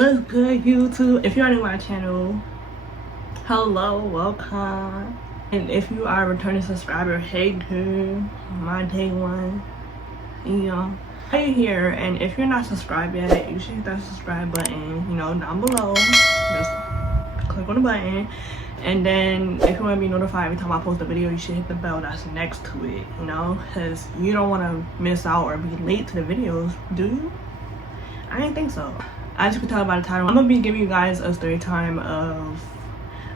What's good, YouTube? If you're new to my channel, hello, welcome. And if you are a returning subscriber, hey girl, my day one. Are you here? And if you're not subscribed yet, you should hit that subscribe button, down below. Just click on the button. And then if you want to be notified every time I post a video, you should hit the bell that's next to it, because you don't want to miss out or be late to the videos, do you? I didn't think so. As you can tell by the title, I'm gonna be giving you guys a story time of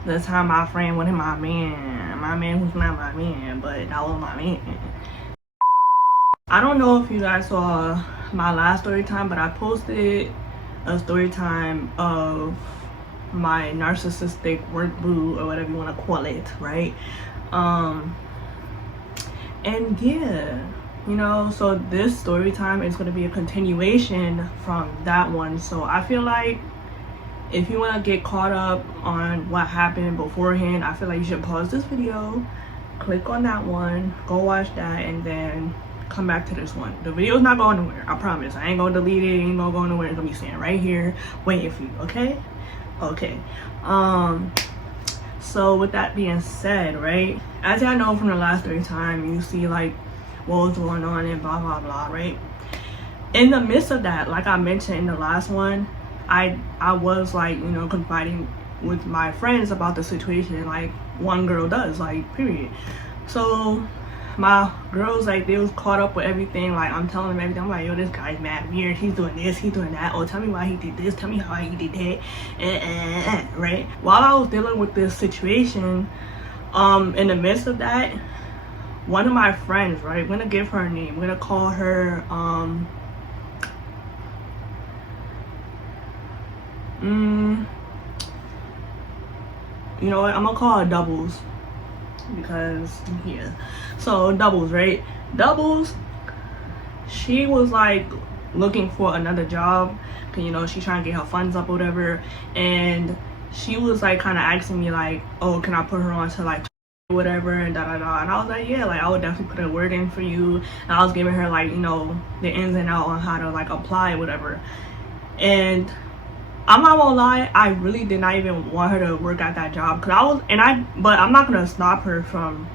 the time my friend wanted my man who's not my man, but that was my man. I don't know if you guys saw my last story time, but I posted a story time of my narcissistic work boo, or whatever you want to call it, right? And yeah, so this story time is going to be a continuation from that one. So I feel like if you want to get caught up on what happened beforehand, I feel like you should pause this video, click on that one, go watch that, and then come back to this one. The video's not going nowhere, I promise. I ain't gonna delete it, ain't gonna go nowhere. It's gonna be sitting right here waiting for you, okay? So with that being said, right, as y'all know from the last story time, you see like what was going on and blah blah blah, right? In the midst of that, like I mentioned in the last one, I was like, confiding with my friends about the situation, like one girl does, like, period. So my girls, like, they was caught up with everything. Like, I'm telling them everything. I'm like, yo, this guy's mad weird, he's doing this, he's doing that. Oh, tell me why he did this, tell me how he did that, right? While I was dealing with this situation, in the midst of that, one of my friends, right, I'm gonna give her a name, I'm gonna call her you know what, I'm gonna call her Doubles, because yeah. So Doubles, right? Doubles, she was like looking for another job, because she's trying to get her funds up or whatever, and she was like kind of asking me like, oh, can I put her on to like whatever and da da da, and I was like, yeah, like I would definitely put a word in for you. And I was giving her like, the ins and outs on how to like apply whatever. And I'm not gonna lie, I really did not even want her to work at that job, but I'm not gonna stop her from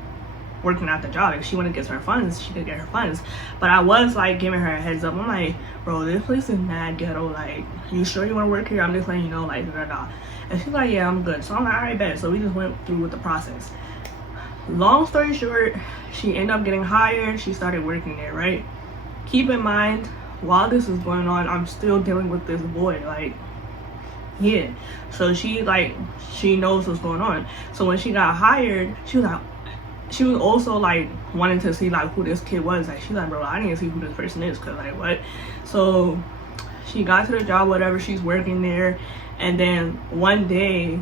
working at the job. If she wanna get her funds, she could get her funds. But I was like giving her a heads up. I'm like, bro, this place is mad ghetto, like, you sure you wanna work here? I'm just letting you know, like, da da da. And she's like, yeah, I'm good. So I'm like, alright, bet. So we just went through with the process. Long story short, she ended up getting hired. She started working there, right? Keep in mind, while this is going on, I'm still dealing with this boy, like, yeah. So she knows what's going on. So when she got hired, she was also like wanting to see like who this kid was. Like, she's like, bro, I need to see who this person is, because like, what? So she got to the job, whatever, she's working there. And then one day,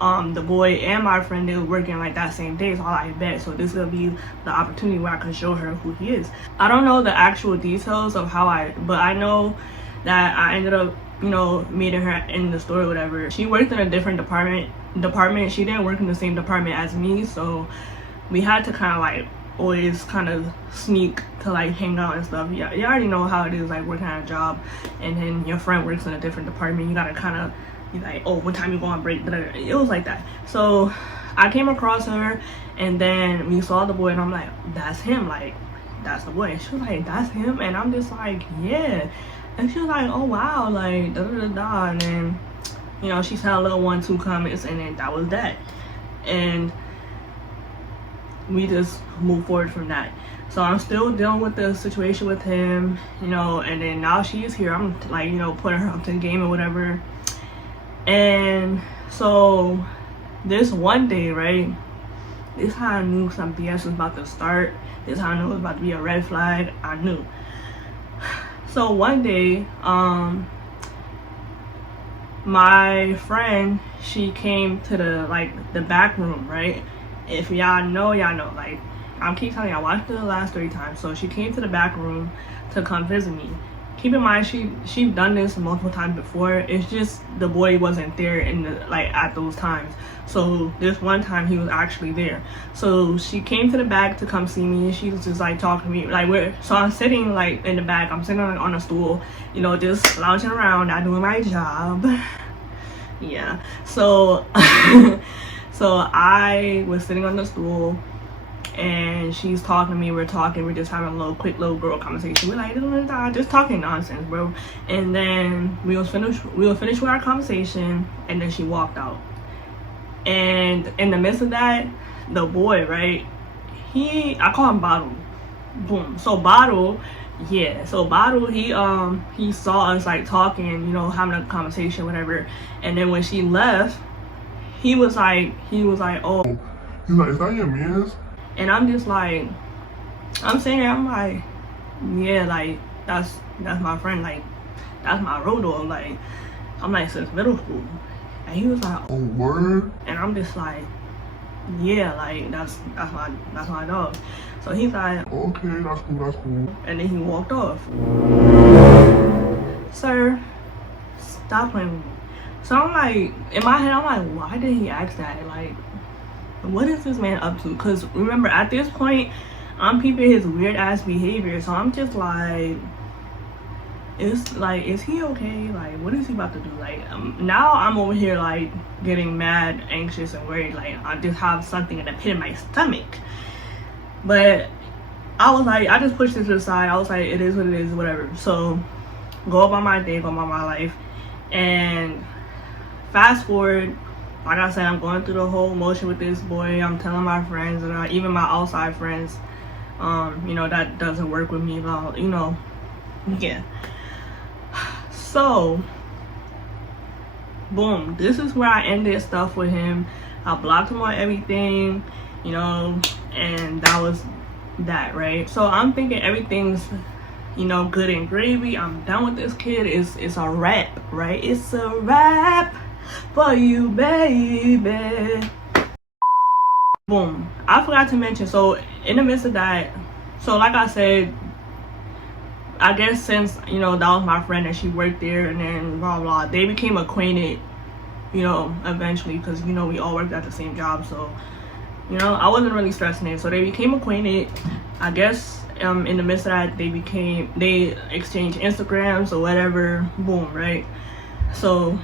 the boy and my friend, they were working like that same day. So I like, bet, so this will be the opportunity where I can show her who he is. I don't know the actual details of but I know that I ended up meeting her in the store or whatever. She worked in a different department. She didn't work in the same department as me, so we had to kind of like always kind of sneak to like hang out and stuff. Yeah, you already know how it is, like working at a job and then your friend works in a different department. You gotta kind of be like, oh, what time you go on break? It was like that. So I came across her, and then we saw the boy, and I'm like, that's him, like, that's the boy. And she was like, that's him? And I'm just like, yeah. And she was like, oh wow, like da da da da. And then she said a little 1-2 comments, and then that was that. And we just moved forward from that. So I'm still dealing with the situation with him, and then now she is here. I'm like, putting her up to the game or whatever. And so this one day, right, this is how I knew some BS was about to start. This is how I knew it was about to be a red flag. I knew. So one day, my friend, she came to the back room, right? If y'all know, like, I keep telling y'all, I watched the last 3 times. So she came to the back room to come visit me. keep in mind she done this multiple times before. It's just the boy wasn't there at those times. So this one time he was actually there. So she came to the back to come see me, and she was just like talking to me so I'm sitting like in the back. I'm sitting on a stool, you know, just lounging around, not doing my job. Yeah. So so I was sitting on the stool, and she's talking to me. We're just having a quick little girl conversation. We're like just talking nonsense, bro. And then we were finished with our conversation, and then she walked out. And in the midst of that, the boy, right, I call him Bottle. Boom. So Bottle, he saw us like talking, you know, having a conversation, whatever. And then when she left, he was like, oh, he's like, is that your man's? And I'm just like, I'm saying, I'm like, yeah, like that's my friend, like that's my road dog, like I'm like since middle school. And he was like, oh, word? And I'm just like, yeah, like that's my dog. So he's like, okay, that's cool. And then he walked off. Sir, stop playing with me. So I'm like, in my head, I'm like, why did he ask that? Like, what is this man up to? Because remember, at this point, I'm peeping his weird ass behavior. So I'm just like, is he okay? Like, what is he about to do? Like, now I'm over here like getting mad, anxious, and worried. Like, I just have something in the pit of my stomach. But I was like, I just pushed it to the side. I was like, it is what it is, whatever. So go about my day, go about my life. And fast forward, like I said, I'm going through the whole motion with this boy. I'm telling my friends, and even my outside friends, you know, that doesn't work with me, you know, yeah. So boom, this is where I ended stuff with him. I blocked him on everything, you know, and that was that, right? So I'm thinking everything's, you know, good and gravy. I'm done with this kid. It's a wrap, right? It's a wrap for you, baby. Boom. I forgot to mention, so in the midst of that, so like I said, I guess since, you know, that was my friend and she worked there, and then blah blah, they became acquainted, you know, eventually, because, you know, we all worked at the same job. So, you know, I wasn't really stressing it. So they became acquainted. I guess in the midst of that, they exchanged Instagrams or whatever. Boom, right? So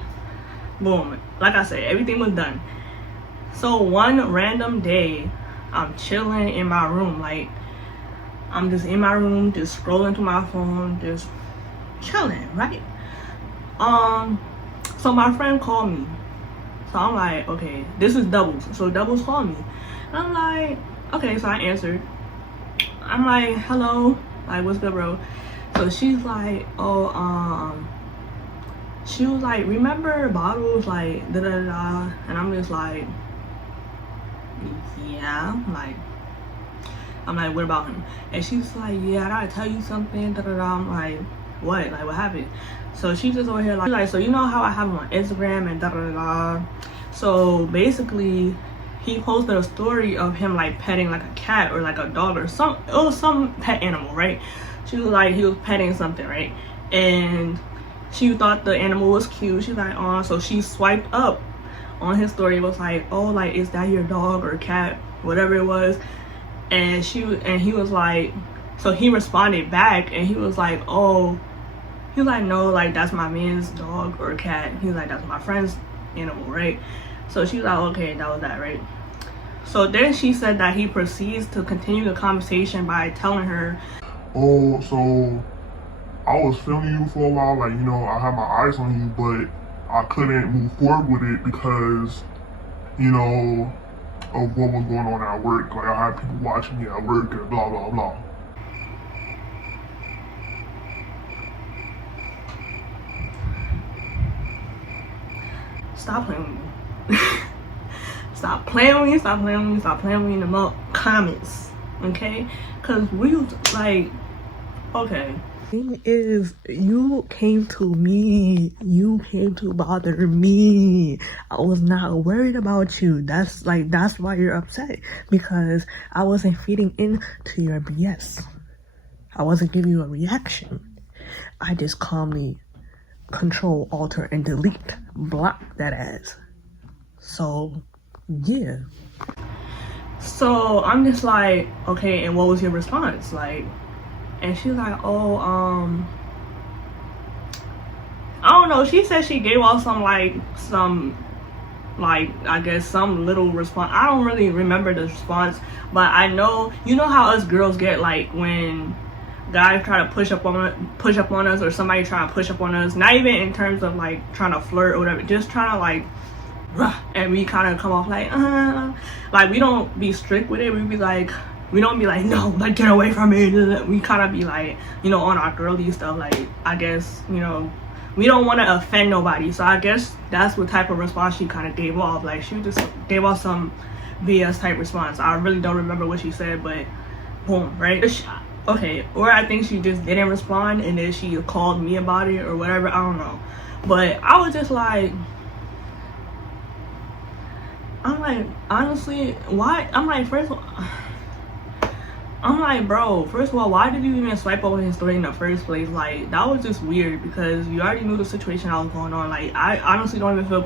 boom, like I said, everything was done. So one random day, I'm chilling in my room, like I'm just in my room, just scrolling through my phone, just chilling, right? So my friend called me. So I'm like, okay, this is Doubles. So Doubles called me. And I'm like, okay, so I answered. I'm like, hello, like, what's good, bro? So she's like, oh, she was like, remember Bottles, like, da da da. And I'm just like, yeah, I'm like, what about him? And she's like, yeah, I gotta tell you something, da da da. I'm like, what? Like, what happened? So she's just over here like, so you know how I have him on Instagram and da da da. So basically, he posted a story of him like petting like a cat or like a dog or some pet animal, right? She was like, he was petting something, right? And she thought the animal was cute. She's like, oh, so she swiped up on his story. It was like, oh, like, is that your dog or cat, whatever it was? And he was like, so he responded back, and he was like, oh, he was like, no, like, that's my man's dog or cat. He was like, that's my friend's animal, right? So she was like, okay, that was that, right? So then she said that he proceeds to continue the conversation by telling her, oh, so I was feeling you for a while, like, you know, I had my eyes on you, but I couldn't move forward with it because, you know, of what was going on at work. Like, I had people watching me at work and blah blah blah. stop playing with me. Stop playing with me, stop playing with me, stop playing with me in the comments, okay? Because we was like, okay. Thing is, you came to me, you came to bother me. I was not worried about you. That's why you're upset, because I wasn't feeding into your BS. I wasn't giving you a reaction. I just calmly control, alter, and delete, block that ass. So, yeah. So I'm just like, okay, and what was your response? Like, and she's like, oh, I don't know. She said she gave off some I guess some little response. I don't really remember the response, but I know, you know how us girls get like when guys try to push up on us, or somebody try to push up on us, not even in terms of like trying to flirt or whatever, just trying to like, and we kind of come off like we don't be strict with it. We don't be like, no, like, get away from me. We kind of be like, you know, on our girly stuff, like, I guess, you know, we don't want to offend nobody. So I guess that's what type of response she kind of gave off. Like, she just gave off some BS type response. I really don't remember what she said, but boom, right? Okay, or I think she just didn't respond and then she called me about it or whatever, I don't know. But I was just like, I'm like, honestly, why? I'm like, first of all, I'm like, bro, first of all, why did you even swipe over his story in the first place? Like, that was just weird because you already knew the situation that was going on. Like, I honestly don't even feel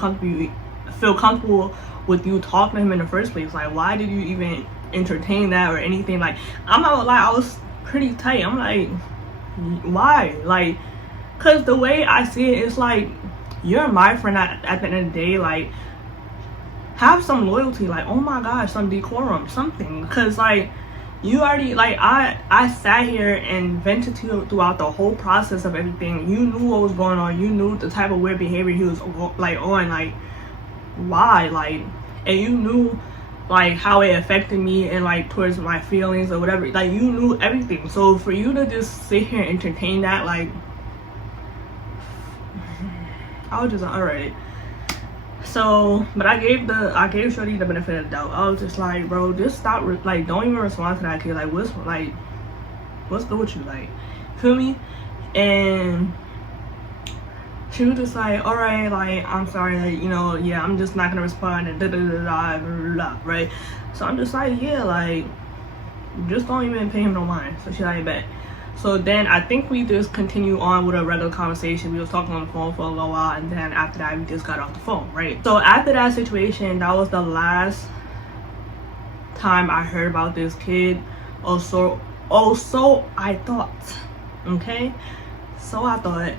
comfortable with you talking to him in the first place. Like, why did you even entertain that or anything? Like, I'm not like, I was pretty tight. I'm like, why? Like, because the way I see it, it's like, you're my friend at the end of the day. Like, have some loyalty. Like, oh my gosh, some decorum, something. Because, like, you already, like, I sat here and vented to you throughout the whole process of everything. You knew what was going on. You knew the type of weird behavior he was like on. Like, why? Like, and you knew like how it affected me and like towards my feelings or whatever. Like, you knew everything. So for you to just sit here and entertain that, like, I was just alright. So, but I gave Shorty the benefit of the doubt. I was just like, bro, just stop, like, don't even respond to that kid. Like, what's good with you? Like, feel me? And she was just like, all right, like, I'm sorry, like, you know, yeah, I'm just not gonna respond and da right? So I'm just like, yeah, like, just don't even pay him no mind. So she like, bet. So then I think we just continue on with a regular conversation. We was talking on the phone for a little while, and then after that we just got off the phone, right? So after that situation, that was the last time I heard about this kid. Also I thought, okay? So I thought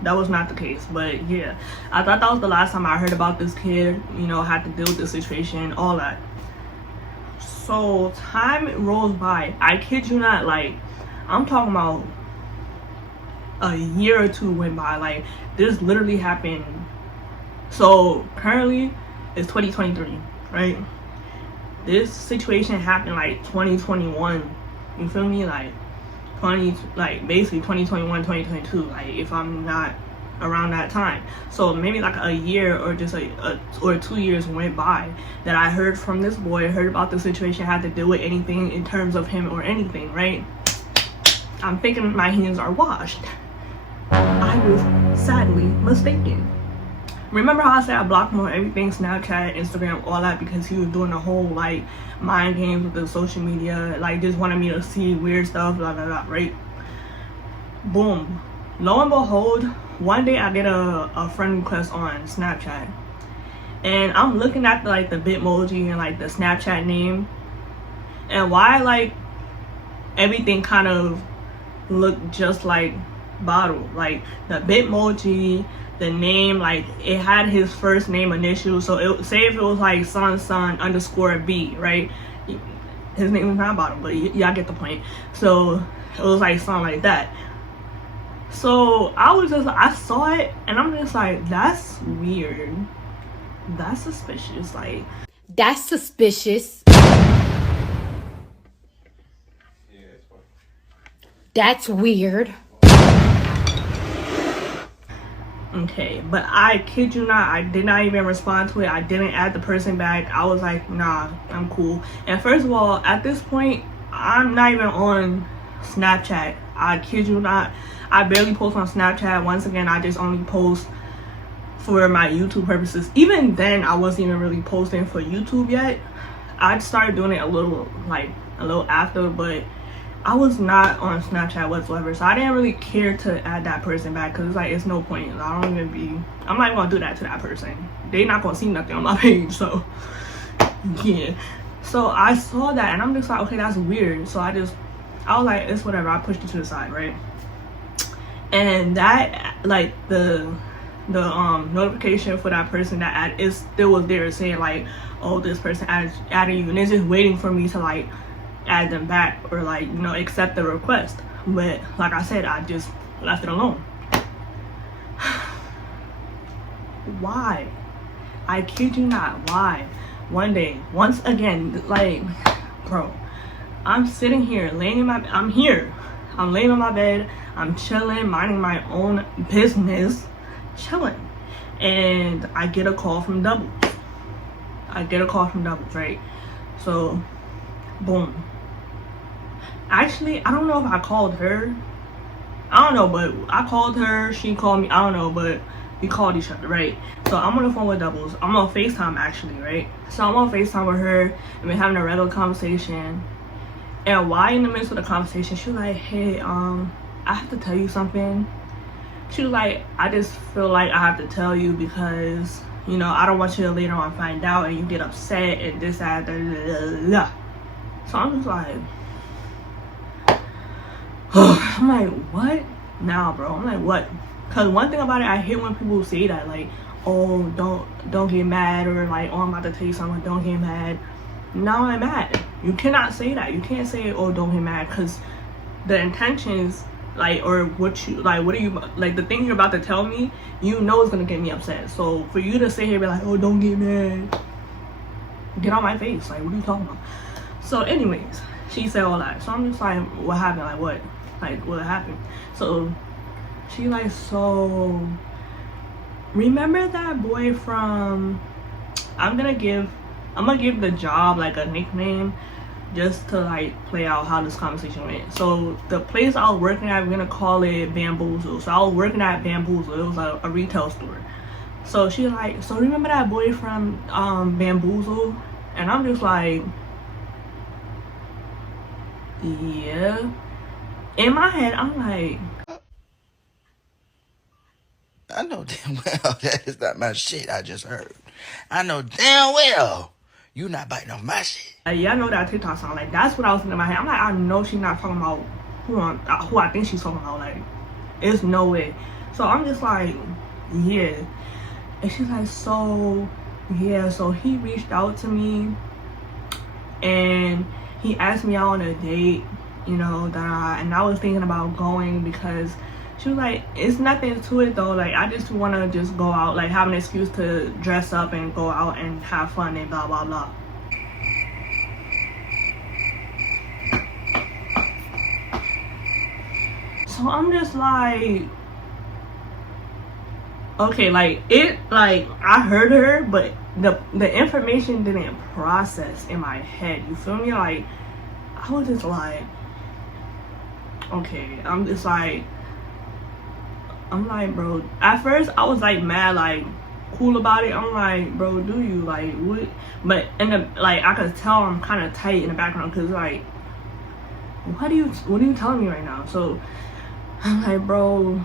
that was not the case, but yeah, I thought that was the last time I heard about this kid, you know, had to deal with the situation, all that. So time rolls by. I kid you not, like, I'm talking about a year or two went by. Like, this literally happened. So currently it's 2023, right? This situation happened like 2021. You feel me? Like basically 2021, 2022. Like, if I'm not around that time. So maybe like a year or just or 2 years went by that I heard from this boy, heard about the situation, had to deal with anything in terms of him or anything, right? I'm thinking my hands are washed. I was sadly mistaken. Remember how I said I blocked him on everything, Snapchat, Instagram, all that, because he was doing the whole like mind games with the social media, like just wanted me to see weird stuff, blah blah blah, right? Boom. Lo and behold, one day I get a friend request on Snapchat, and I'm looking at like the Bitmoji and like the Snapchat name, and why like everything kind of looked just like Bottle. Like the Bitmoji, the name, like it had his first name initial. So it say if it was like son _ B, right? His name was not Bottle, but y'all get the point. So it was like something like that. So I saw it and I'm just like, that's weird. That's suspicious. Like, that's suspicious. That's weird. Okay, but I kid you not, I did not even respond to it. I didn't add the person back. I was like, nah, I'm cool. And first of all, at this point, I'm not even on Snapchat. I kid you not, I barely post on Snapchat. Once again, I just only post for my YouTube purposes. Even then, I wasn't even really posting for YouTube yet. I started doing it a little after, but I was not on Snapchat whatsoever, so I didn't really care to add that person back because it's like it's no point. I don't even be. I'm not even gonna do that to that person. They not gonna see nothing on my page, so yeah. So I saw that and I'm just like, okay, that's weird. So I was like, it's whatever. I pushed it to the side, right? And that, like, the notification for that person that it still was there saying like, oh, this person added you, and it's just waiting for me to like add them back or like, you know, accept the request. But like I said, I just left it alone. Why? I kid you not. Why? One day, once again, like, bro, I'm sitting here laying in my, I'm laying on my bed, I'm chilling, minding my own business, chilling, and I get a call from Doubles. Right? So, boom. Actually, I don't know if I called her. I don't know, but I called her, she called me, I don't know, but we called each other, right? So I'm on the phone with Doubles. I'm on FaceTime actually, right? So I'm on FaceTime with her and we're having a regular conversation. And while in the midst of the conversation, she was like, hey, I have to tell you something. She was like, I just feel like I have to tell you because, you know, I don't want you to later on find out and you get upset and this, that, da. So I'm just like, I'm like, what? Nah, bro. I'm like, what? Because one thing about it, I hate when people say that, like, oh, don't get mad, or like, oh, I'm about to tell you something, don't get mad. Now I'm mad. You cannot say that. You can't say, oh, don't get mad, because the intentions, like, or what you, like, what are you, like, the thing you're about to tell me, you know it's going to get me upset. So for you to sit here and be like, oh, don't get mad, get on my face. Like, what are you talking about? So anyways, she said all that. So I'm just like, what happened? Like, what? Like, what happened? So she like, so remember that boy from, I'm gonna give the job like a nickname just to like play out how this conversation went. So the place I was working at, we're gonna call it Bamboozle. So I was working at Bamboozle. It was a retail store. So she like, so remember that boy from Bamboozle? And I'm just like, yeah. In my head, I'm like, I know damn well that is not my shit I just heard. I know damn well you not biting off my shit. Yeah, I know that TikTok song. Like, that's what I was thinking in my head. I'm like, I know she's not talking about who I think she's talking about. Like, it's no way. So I'm just like, yeah. And she's like, so, yeah. So he reached out to me and he asked me out on a date, you know, and I was thinking about going because she was like, it's nothing to it though, like I just want to just go out, like have an excuse to dress up and go out and have fun and blah blah blah. So I'm just like, okay, like it, like I heard her, but the information didn't process in my head, you feel me? Like I was just like, okay, I'm like, bro, at first I was like mad, like cool about it. I'm like, bro, do you like what? But in the, like, I could tell I'm kind of tight in the background because like, what are you telling me right now? So I'm like, bro,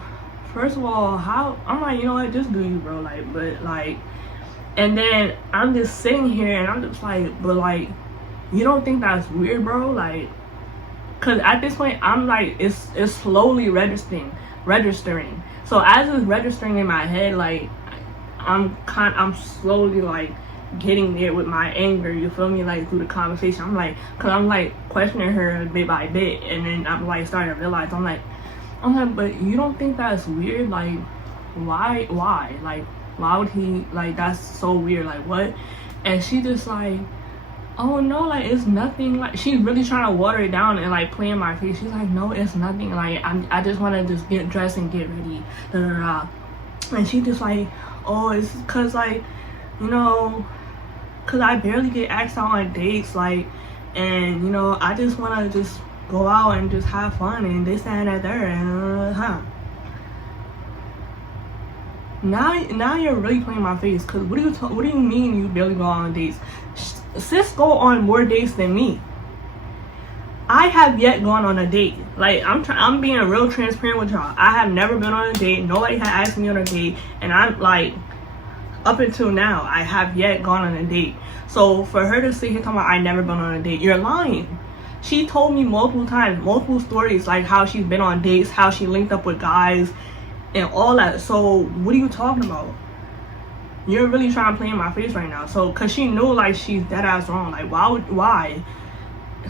first of all, how? I'm like, you know what, just do you, bro. Like, but like, and then I'm just sitting here and I'm just like, but like, you don't think that's weird, bro? Like, cause at this point I'm like, it's slowly registering. So as it's registering in my head, like I'm slowly like getting there with my anger, you feel me, like through the conversation. I'm like, cause I'm like questioning her bit by bit, and then I'm like starting to realize, I'm like, but you don't think that's weird? Like, why? Like, why would he, like, that's so weird, like what? And she just like, oh no, like it's nothing. Like she's really trying to water it down and like play in my face. She's like, no, it's nothing. Like I just want to just get dressed and get ready. Da, da, da. And she just like, oh, it's cause like, you know, cause I barely get asked out on dates, like, and you know, I just want to just go out and just have fun and this and that there and Now you're really playing my face. Cause what do you mean you barely go on dates? Sis go on more dates than me. I have yet gone on a date. Like, I'm being real transparent with y'all. I have never been on a date. Nobody had asked me on a date. And I'm like, up until now, I have yet gone on a date. So for her to sit here talking about I never been on a date, you're lying. She told me multiple times, multiple stories, like how she's been on dates, how she linked up with guys, and all that. So what are you talking about? You're really trying to play in my face right now. So, cause she knew like she's dead ass wrong. Like, why?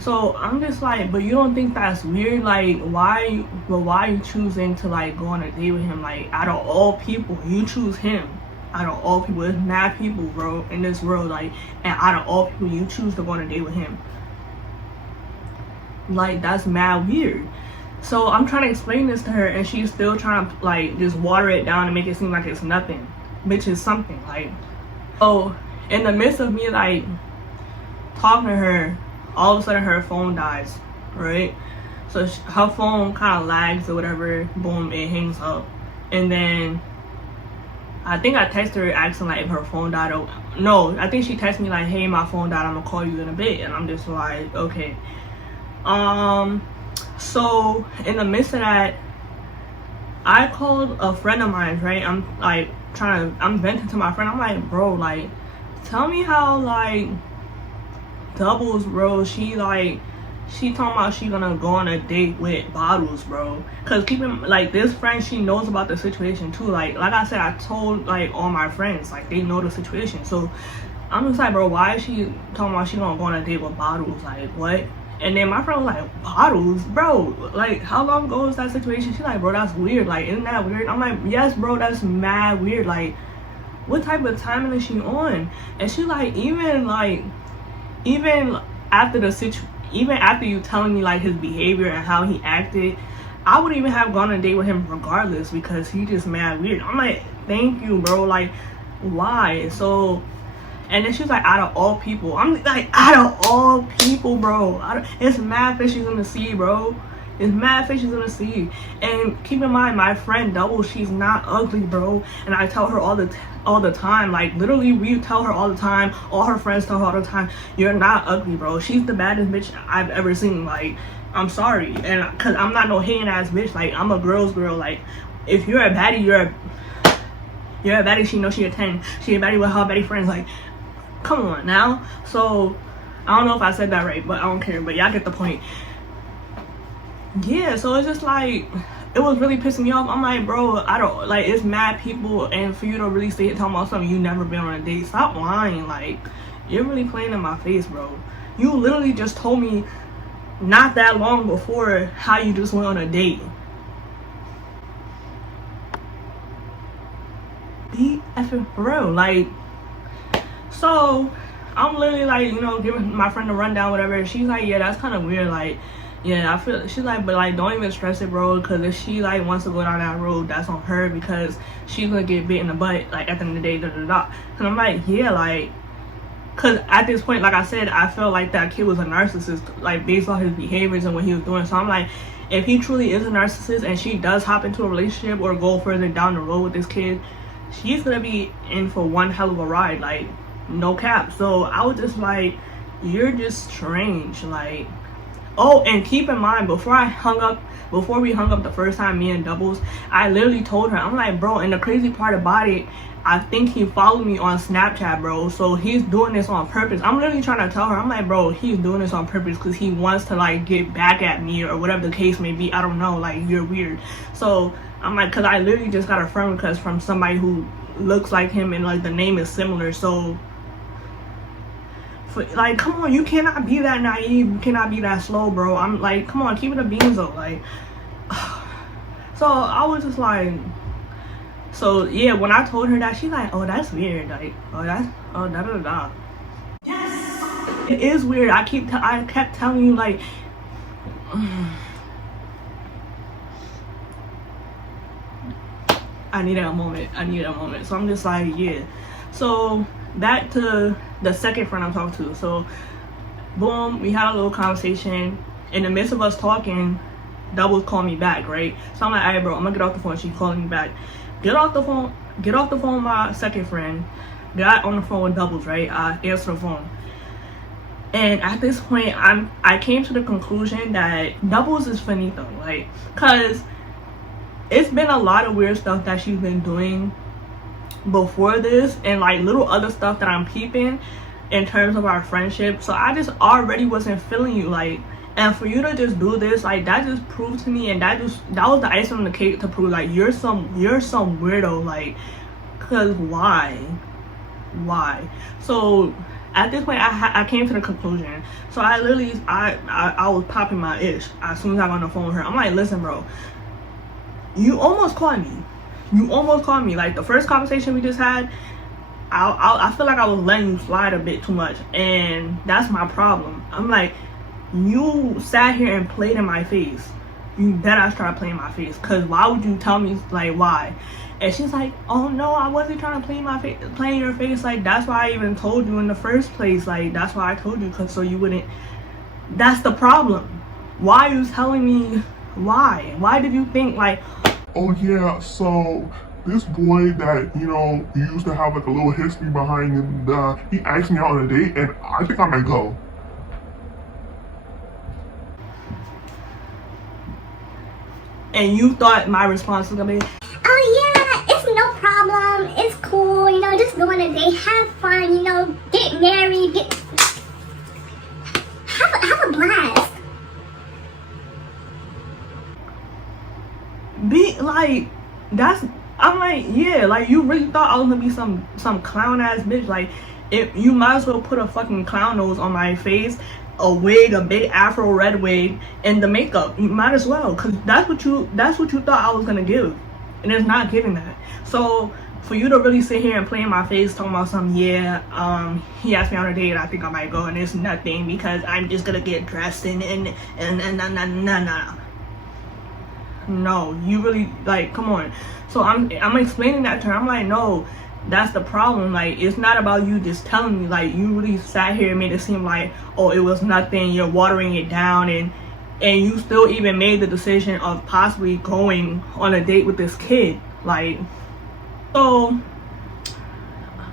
So I'm just like, but you don't think that's weird? Like, why are you choosing to like go on a date with him? Like, out of all people, you choose him. Out of all people, there's mad people, bro, in this world. Like, and out of all people, you choose to go on a date with him. Like, that's mad weird. So I'm trying to explain this to her, and she's still trying to like just water it down and make it seem like it's nothing. Bitch, is something. Like, oh, in the midst of me like talking to her, all of a sudden her phone dies, right? So her phone kind of lags or whatever. Boom, it hangs up. And then I think I texted her asking like if her phone died. Or no, I think she texted me like, hey, my phone died, I'm gonna call you in a bit. And I'm just like, okay. So in the midst of that, I called a friend of mine, right? I'm like I'm venting to my friend. I'm like, bro, like, tell me how like Doubles, bro, she talking about she gonna go on a date with Bottles, bro. Cause keeping like this friend, she knows about the situation too. Like I said, I told like all my friends, like they know the situation. So I'm just like, bro, why is she talking about she gonna go on a date with Bottles? Like, what? And then my friend was like, Bottles, bro, like how long ago was that situation? She's like, bro, that's weird. Like, isn't that weird? I'm like, yes, bro, that's mad weird. Like, what type of timing is she on? And she like, even after you telling me like his behavior and how he acted, I would even have gone on a date with him regardless, because he just mad weird. I'm like, thank you, bro, like, why? So, and then she's like, out of all people. I'm like, out of all people, bro, it's mad fishes in the sea, bro. It's mad fishes in the sea. And keep in mind, my friend Double, she's not ugly, bro. And I tell her all the time, like literally we tell her all the time, all her friends tell her all the time, you're not ugly, bro. She's the baddest bitch I've ever seen. Like, I'm sorry. And cause I'm not no hating ass bitch. Like, I'm a girl's girl. Like, if you're a baddie, you're a baddie. She knows she a 10. She a baddie with her baddie friends. Like, come on now. So I don't know if I said that right, but I don't care. But y'all get the point. Yeah, so it's just like, it was really pissing me off. I'm like, bro, I don't, like, it's mad people, and for you to really stay here talking about something you never been on a date, stop lying. Like, you're really playing in my face, bro. You literally just told me not that long before how you just went on a date. Be effing for real. Like, so I'm literally like, you know, giving my friend a rundown, whatever. She's like, yeah, that's kind of weird. Like, yeah, I feel, she's like, but like, don't even stress it, bro, because if she like wants to go down that road, that's on her, because she's gonna get bit in the butt, like, at the end of the day, And I'm like, yeah, like, because at this point, like I said, I felt like that kid was a narcissist, like, based on his behaviors and what he was doing. So I'm like, if he truly is a narcissist and she does hop into a relationship or go further down the road with this kid, she's gonna be in for one hell of a ride, like, no cap. So I was just like, you're just strange. Like, oh, and keep in mind, before we hung up the first time, me and Doubles, I literally told her, I'm like, bro, and the crazy part about it, I think he followed me on Snapchat, bro, so he's doing this on purpose. I'm literally trying to tell her, I'm like, bro, he's doing this on purpose because he wants to like get back at me or whatever the case may be. I don't know, like, you're weird. So I'm like, because I literally just got a friend request from somebody who looks like him and like the name is similar. So like, come on, you cannot be that naive, you cannot be that slow, bro. I'm like, come on, keep it a beans though. Like, so I was just like, so yeah, when I told her that, she's like, oh, that's weird. Like, oh, that's, oh, da da da. Yes, it is weird. I kept telling you, like, I needed a moment. So I'm just like, yeah. So back to the second friend I'm talking to. So boom, we had a little conversation. In the midst of us talking, Doubles called me back, right? So I'm like, all right, bro, I'm gonna get off the phone. She's calling me back. Get off the phone with my second friend. Got on the phone with Doubles, right? I answer the phone. And at this point, I came to the conclusion that doubles is finito, like, cause it's been a lot of weird stuff that she's been doing before this, and like little other stuff that I'm peeping in terms of our friendship. So I just already wasn't feeling you, like, and for you to just do this, like, that just proved to me, and that was the icing on the cake to prove like you're some weirdo, like, cause why? So at this point, I came to the conclusion. So I literally I was popping my ish as soon as I got on the phone with her. I'm like, listen, bro, you almost called me. Like, the first conversation we just had, I feel like I was letting you slide a bit too much, and that's my problem. I'm like, you sat here and played in my face. You better start playing my face, because why would you tell me, like, why? And she's like, oh no, I wasn't trying to play in your face. Like, that's why I even told you in the first place. Like, that's why I told you, because so you wouldn't. That's the problem. Why are you telling me? Why did you think, like, Oh yeah, so this boy that, you know, you used to have like a little history behind him, he asked me out on a date, and I think I might go. and you thought my response was gonna be, Oh yeah, it's no problem. It's cool. You know, just go on a date, have fun. You know, get married, have a blast. be like, that's, I'm like, yeah, like, you really thought I was gonna be some clown ass bitch? Like, if you might as well put a fucking clown nose on my face, a wig, a big afro red wig, and the makeup. You might as well, because that's what you thought I was gonna give, and it's not giving that. So for you to really sit here and play in my face talking about something, yeah, he asked me on a date, I think I might go, and it's nothing because I'm just gonna get dressed and no, you really, like, come on. So I'm explaining that to her. I'm like, no, that's the problem. Like, it's not about you just telling me. Like, you really sat here and made it seem like, oh, it was nothing, you're watering it down, and you still even made the decision of possibly going on a date with this kid. Like, so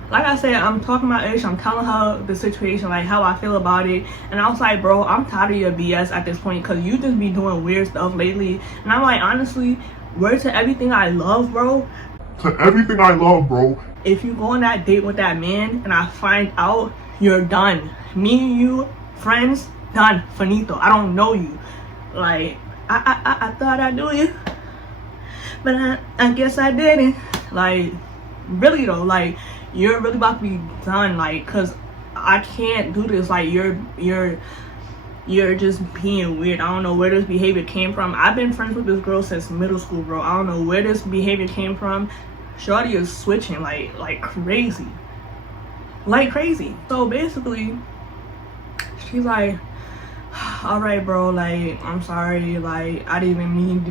like I said, I'm talking about Ish, I'm telling her the situation, like how I feel about it, and I was like, bro, I'm tired of your BS at this point, because you just be doing weird stuff lately. And I'm like, honestly, word to everything I love, bro. To everything I love, bro. If you go on that date with that man and I find out, you're done. Me and you, friends, done, finito. I don't know you. Like, I thought I knew you, but I guess I didn't. Like, really though, like, you're really about to be done, like, cause I can't do this. Like, you're just being weird. I don't know where this behavior came from. I've been friends with this girl since middle school, bro. I don't know where this behavior came from. Shorty is switching like crazy, like crazy. So basically, she's like, all right, bro, like, I'm sorry, like, I didn't even mean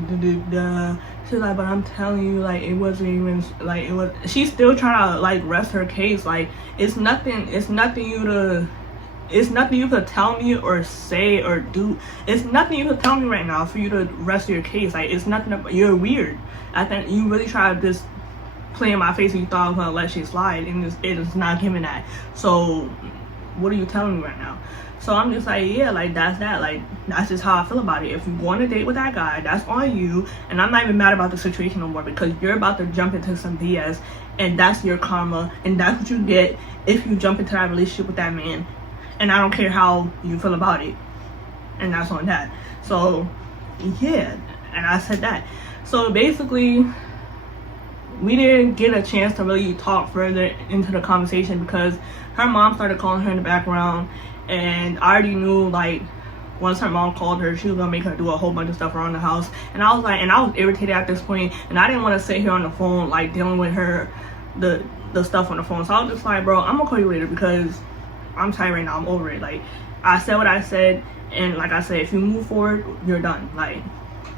to. She's like, but I'm telling you, like, it wasn't even, like, it was. She's still trying to, like, rest her case. Like, it's nothing you could tell me or say or do. It's nothing you could tell me right now for you to rest your case. Like, it's nothing. You're weird. I think you really tried to just play in my face and you thought I was gonna let shit slide, and it is not giving that. So what are you telling me right now? So I'm just like, yeah, like, that's that. Like, that's just how I feel about it. If you go on a date with that guy, that's on you. And I'm not even mad about the situation no more, because you're about to jump into some BS, and that's your karma, and that's what you get if you jump into that relationship with that man. And I don't care how you feel about it. And that's on that. So yeah, and I said that. So basically, we didn't get a chance to really talk further into the conversation, because her mom started calling her in the background, and I already knew, like, once her mom called her, she was gonna make her do a whole bunch of stuff around the house. And I was like, and I was irritated at this point, and I didn't want to sit here on the phone, like, dealing with her, the stuff on the phone. So I was just like, bro, I'm gonna call you later, because I'm tired right now. I'm over it. Like, I said what I said, and like I said, if you move forward, you're done. Like,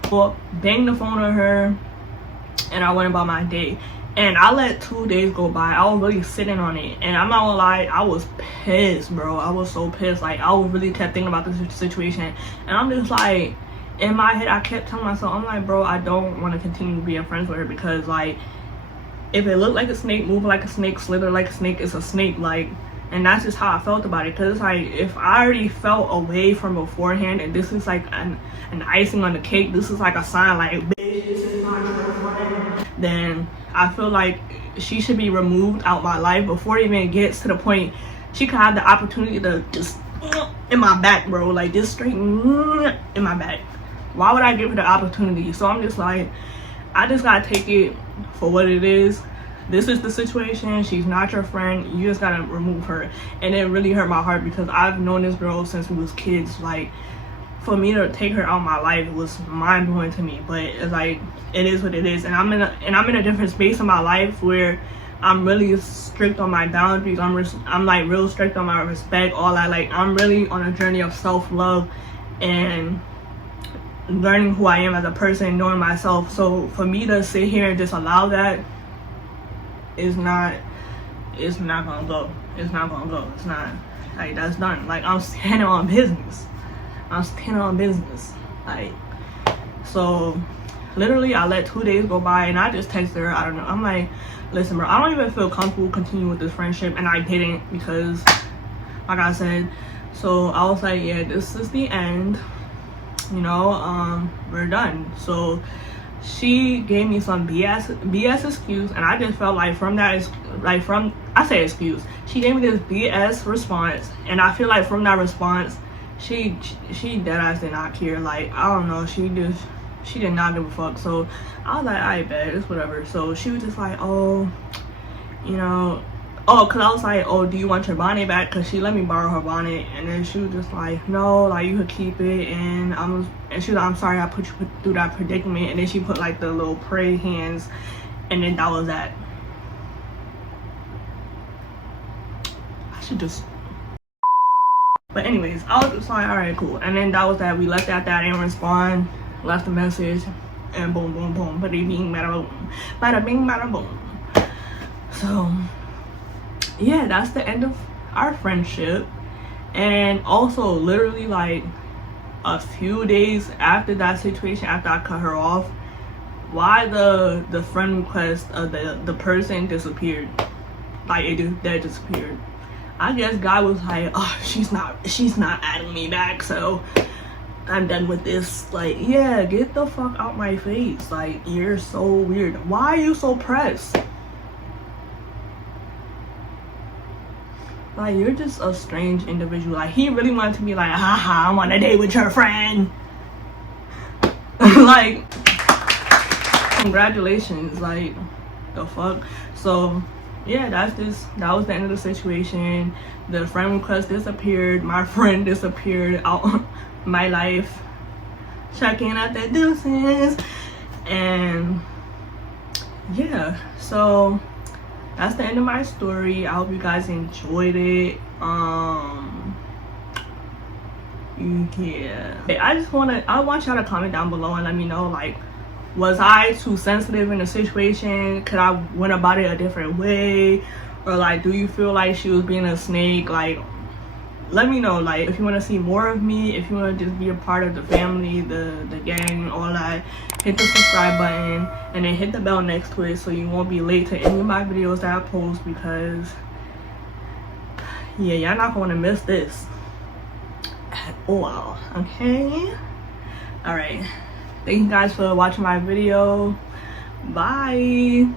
well, banged the phone on her, and I went about my day. And I let 2 days go by. I was really sitting on it, and I'm not gonna lie, I was pissed, bro. I was so pissed. Like, I really kept thinking about this situation, and I'm just like, in my head, I kept telling myself, I'm like, bro, I don't want to continue being friends with her, because, like, if it looked like a snake, move like a snake, slither like a snake, it's a snake. Like, And that's just how I felt about it, because it's like, if I already felt away from beforehand, and this is like an icing on the cake, this is like a sign like, bitch, this is not your friend, then I feel like she should be removed out my life before it even gets to the point she could have the opportunity to just in my back, bro, like just straight in my back. Why would I give her the opportunity? So I'm just like, I just gotta take it for what it is. This is the situation. She's not your friend. You just gotta remove her. And it really hurt my heart, because I've known this girl since we was kids. Like, for me to take her out of my life was mind-blowing to me. But it's like, it is what it is. And I'm in a different space in my life where I'm really strict on my boundaries. I'm like real strict on my respect, all that. Like, I'm really on a journey of self-love and learning who I am as a person, knowing myself. So for me to sit here and just allow that, it's not gonna go. It's not gonna go. It's not, like, that's done. Like, I'm standing on business. Like, so literally I let 2 days go by and I just texted her. I don't know, I'm like, listen, bro, I don't even feel comfortable continuing with this friendship. And I didn't, because like I said, so I was like, yeah, this is the end, you know, we're done. So she gave me some BS excuse, and I just felt like from that, like, from, I say excuse, she gave me this BS response, and I feel like from that response, she dead ass did not care. Like, I don't know, she did not give a fuck. So I was like, I bet it's whatever. So she was just like, oh, you know, oh, because I was like, oh, do you want your bonnet back? Because she let me borrow her bonnet. And then she was just like, no, like, you could keep it. And she was like, I'm sorry I put you through that predicament. And then she put like the little pray hands, and then that was that. I should just, but anyways, I was just like, all right, cool. And then that was that. We left at that. I didn't respond, left a message, and boom, boom, boom, bada bing, bada boom, bada bing, bada boom. So yeah, that's the end of our friendship. And also, literally like a few days after that situation, after I cut her off, why the friend request of the person disappeared. Like, it just disappeared. I guess God was like, oh, she's not adding me back, so I'm done with this. Like, yeah, get the fuck out my face. Like, you're so weird. Why are you so pressed? Like, you're just a strange individual. Like, he really wanted to be like, haha, I'm on a date with your friend. Like, congratulations. Like, the fuck. So yeah, that was the end of the situation. The friend request disappeared. My friend disappeared out my life. Checking out the deuces. And yeah, so that's the end of my story. I hope you guys enjoyed it. Yeah, I want y'all to comment down below and let me know, like, was I too sensitive in the situation? Could I went about it a different way? Or like, do you feel like she was being a snake? Like, let me know. Like, if you want to see more of me, if you want to just be a part of the family, the gang, all that, hit the subscribe button and then hit the bell next to it so you won't be late to any of my videos that I post, because yeah, y'all not gonna miss this at all. Okay, all right, thank you guys for watching my video. Bye.